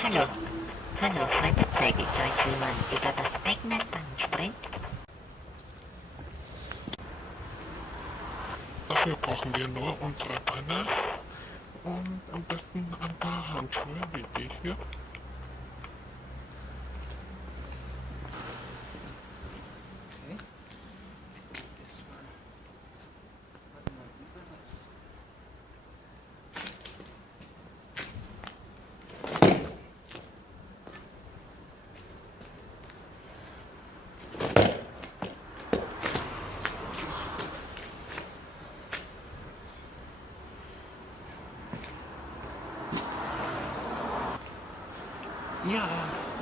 Hallo, hallo, heute zeige ich euch, wie man über das eigene Bein springt. Dafür brauchen wir nur unsere Beine und am besten ein paar Handschuhe wie die hier. Okay. Jetzt mal. Warte mal, über das.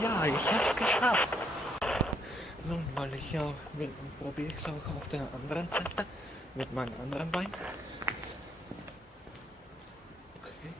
Ja, ich hab's geschafft. Nun, weil ich ja, probiere ich es auch auf der anderen Seite mit meinem anderen Bein. Okay.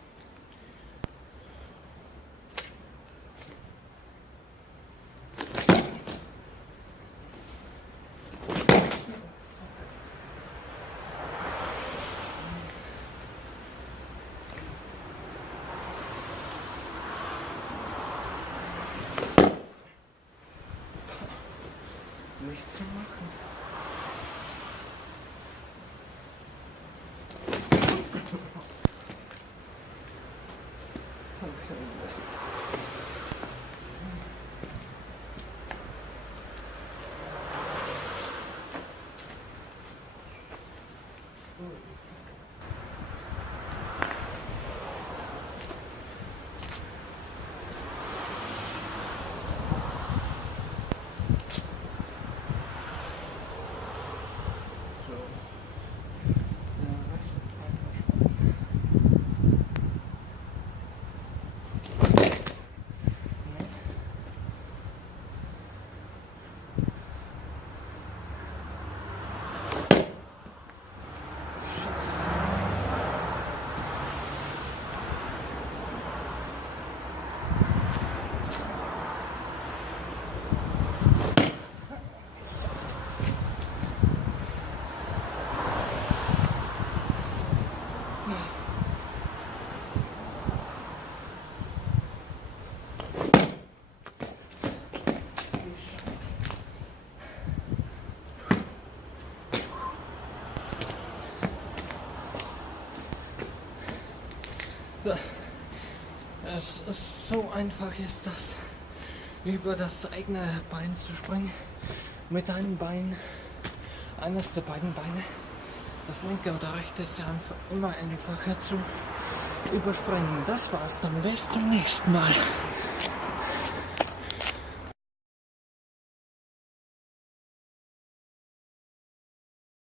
Nichts zu machen. So. Es ist so einfach ist das, über das eigene Bein zu springen. Mit einem Bein, eines der beiden Beine, das linke oder rechte ist ja einfach immer einfacher zu überspringen. Das war's dann, bis zum nächsten Mal.